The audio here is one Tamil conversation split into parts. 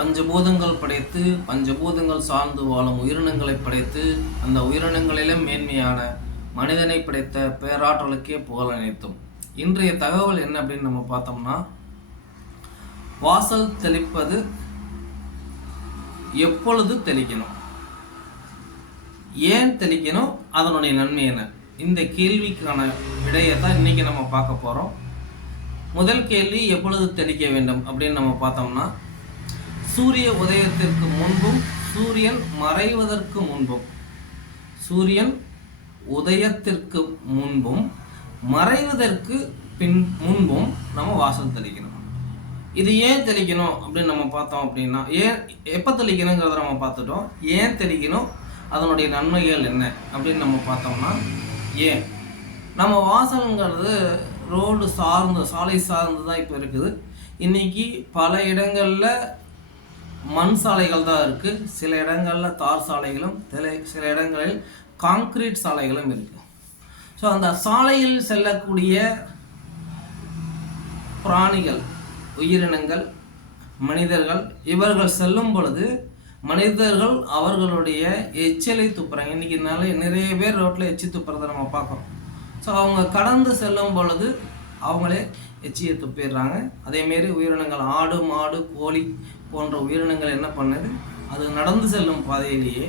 பஞ்சபூதங்கள் படைத்து பஞ்சபூதங்கள் சார்ந்து வாழும் உயிரினங்களை படைத்து அந்த உயிரினங்களிலும் மேன்மையான மனிதனை படைத்த பேராற்றலுக்கே புகழ் அனைத்தும். இன்றைய தகவல் என்ன அப்படின்னு நம்ம பார்த்தோம்னா, வாசல் தெளிப்பது எப்பொழுது தெளிக்கணும், ஏன் தெளிக்கணும், அதனுடைய நன்மை என்ன, இந்த கேள்விக்கான விடையை தான் இன்னைக்கு நம்ம பார்க்க போகிறோம். முதல் கேள்வி, எப்பொழுது தெளிக்க வேண்டும் அப்படின்னு நம்ம பார்த்தோம்னா, சூரிய உதயத்திற்கு முன்பும் சூரியன் மறைவதற்கு முன்பும், சூரியன் உதயத்திற்கு முன்பும் மறைவதற்கு முன்பும் நம்ம வாசல் தெளிக்கணும். இது ஏன் தெளிக்கணும் அப்படின்னு நம்ம பார்த்தோம் அப்படின்னா, எப்போ தெளிக்கணுங்கிறத நம்ம பார்த்துட்டோம். ஏன் தெளிக்கணும், அதனுடைய நன்மைகள் என்ன அப்படின்னு நம்ம பார்த்தோம்னா, ஏன் நம்ம வாசல்ங்கிறது ரோடு சார்ந்து சாலை சார்ந்து தான் இப்போ இருக்குது. இன்றைக்கி பல இடங்களில் மண் சாலைகள் தான் இருக்குது, சில இடங்களில் தார் சாலைகளும், சில இடங்களில் கான்கிரீட் சாலைகளும் இருக்குது. ஸோ அந்த சாலையில் செல்லக்கூடிய பிராணிகள், உயிரினங்கள், மனிதர்கள், இவர்கள் செல்லும் பொழுது மனிதர்கள் அவர்களுடைய எச்சலை துப்புறாங்க. இன்றைக்கி நிறைய பேர் ரோட்டில் எச்சி துப்புறதை நம்ம பார்க்குறோம். ஸோ அவங்க கடந்து செல்லும் பொழுது அவங்களே எச்சியை துப்பிடுறாங்க. அதேமாரி உயிரினங்கள், ஆடு, மாடு, கோழி போன்ற உயிரினங்கள் என்ன பண்ணுது, அது நடந்து செல்லும் பாதையிலேயே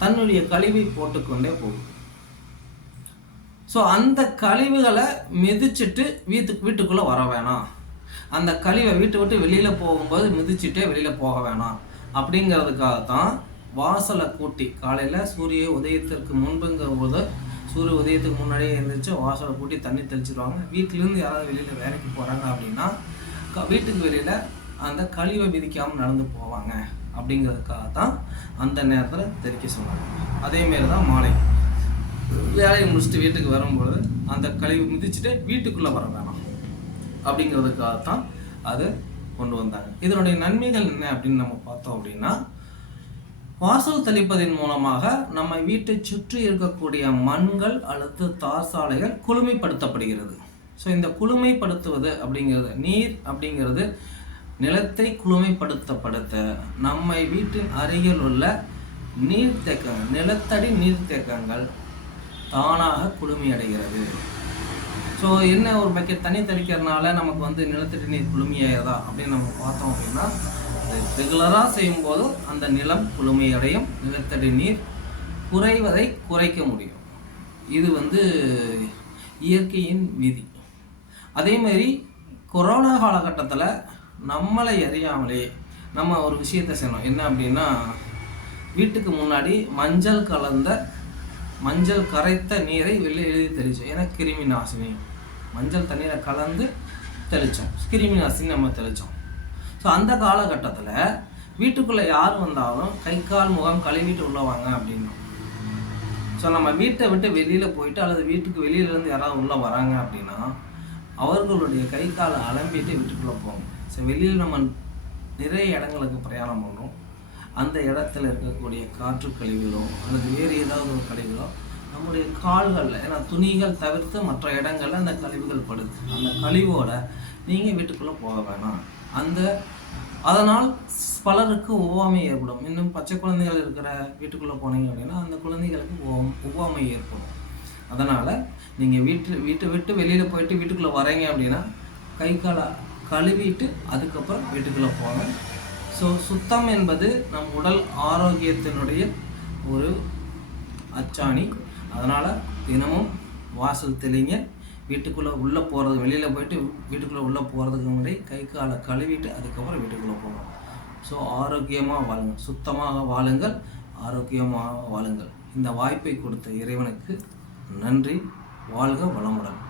தன்னுடைய கழிவை போட்டுக்கொண்டே போகும். ஸோ அந்த கழிவுகளை மிதிச்சுட்டு வீட்டுக்குள்ளே வர வேணாம், அந்த கழிவை வீட்டை விட்டு வெளியில் போகும்போது மிதிச்சுட்டே வெளியில் போக வேணாம் அப்படிங்கிறதுக்காகத்தான் வாசலை கூட்டி காலையில் சூரிய உதயத்திற்கு முன்புங்கிற போது, சூரிய உதயத்துக்கு முன்னாடியே எழுந்திரிச்சு வாசலை கூட்டி தண்ணி தெளிச்சிடுவாங்க. வீட்டிலேருந்து யாராவது வெளியில் வேலைக்கு போகிறாங்க அப்படின்னா வீட்டுக்கு வெளியில் அந்த கழிவை மிதிக்காமல் நடந்து போவாங்க அப்படிங்கிறதுக்காக தான் அந்த நேரத்தில் தெளிக்க சொல்லுவாங்க. அதேமாரி தான் மாலை வேலையை முடிச்சுட்டு வீட்டுக்கு வரும்பொழுது அந்த கழிவு மிதிச்சுட்டு வீட்டுக்குள்ளே வர வேணாம் அப்படிங்கிறதுக்காகத்தான் அது கொண்டு வந்தாங்க. இதனுடைய நன்மைகள் என்ன அப்படின்னு நம்ம பார்த்தோம் அப்படின்னா, வாசல் தெளிப்பதன் மூலமாக நம்ம வீட்டை சுற்றி இருக்கக்கூடிய மண்கள் அல்லது தார் சாலைகள் குளுமைப்படுத்தப்படுகிறது. ஸோ இந்த குளுமைப்படுத்துவது அப்படிங்கிறது, நீர் அப்படிங்கிறது நிலத்தை குளுமைப்படுத்த நம்ம வீட்டின் அருகில் உள்ள நீர்த்தேக்கங்கள், நிலத்தடி நீர்த்தேக்கங்கள் தானாக குளுமையடைகிறது. ஸோ என்ன, ஒரு பக்கெட் தண்ணி தெளிக்கிறதுனால நமக்கு நிலத்தடி நீர் குளுமையாகிறதா அப்படின்னு நம்ம பார்த்தோம் அப்படின்னா, அது ரெகுலராக செய்யும்போது அந்த நிலம் குளுமையடையும், நிலத்தடி நீர் குறைவதை குறைக்க முடியும். இது இயற்கையின் விதி. அதேமாரி கொரோனா காலகட்டத்தில் நம்மளை அறியாமலே நம்ம ஒரு விஷயத்தை செய்யணும். என்ன அப்படின்னா, வீட்டுக்கு முன்னாடி மஞ்சள் கரைத்த நீரை வெளியே எழுதி தெளித்தோம். ஏன்னா கிருமி நாசினி, மஞ்சள் தண்ணீரை கலந்து தெளித்தோம், கிருமி நாசினி நம்ம தெளித்தோம். ஸோ அந்த காலகட்டத்தில் வீட்டுக்குள்ளே யார் வந்தாலும் கை கால் முகம் கழுவிட்டு உள்ளவாங்க அப்படின்னோம். ஸோ நம்ம வீட்டை விட்டு வெளியில் போயிட்டு அல்லது வீட்டுக்கு வெளியிலேருந்து யாராவது உள்ளே வராங்க அப்படின்னா அவர்களுடைய கை காலை அலம்பிட்டு வீட்டுக்குள்ளே போங்க. ஸோ வெளியில் நம்ம நிறைய இடங்களுக்கு பிரயாணம் பண்ணுறோம். அந்த இடத்துல இருக்கக்கூடிய காற்று கழிவுகளோ அல்லது வேறு ஏதாவது ஒரு கழிவுகளோ நம்முடைய கால்களில், ஏன்னா துணிகள் தவிர்த்து மற்ற இடங்களில் அந்த கழிவுகள் படுது. அந்த கழிவோட நீங்கள் வீட்டுக்குள்ளே போக வேணாம். அதனால் பலருக்கு ஒவ்வாமை ஏற்படும். இன்னும் பச்சை குழந்தைகள் இருக்கிற வீட்டுக்குள்ளே போனீங்க அப்படின்னா அந்த குழந்தைகளுக்கு ஒவ்வாமை ஏற்படும். அதனால் நீங்கள் வீட்டை விட்டு வெளியில் போயிட்டு வீட்டுக்குள்ளே வரீங்க அப்படின்னா கை காலை கழுவிட்டு அதுக்கப்புறம் வீட்டுக்குள்ளே போங்க. ஸோ சுத்தம் என்பது நம் உடல் ஆரோக்கியத்தினுடைய ஒரு அச்சாணி. அதனால் தினமும் வாசல் தெளிங்க. வீட்டுக்குள்ளே உள்ளே போகிறது, வெளியில் போயிட்டு வீட்டுக்குள்ளே உள்ளே போகிறதுக்கு முன்னாடி கை காலை கழுவிட்டு அதுக்கப்புறம் வீட்டுக்குள்ளே போகணும். ஸோ ஆரோக்கியமாக வாழுங்கள், சுத்தமாக வாழுங்கள், ஆரோக்கியமாக வாழுங்கள். இந்த வாய்ப்பை கொடுத்த இறைவனுக்கு நன்றி. வாழ்க வளமுடன்.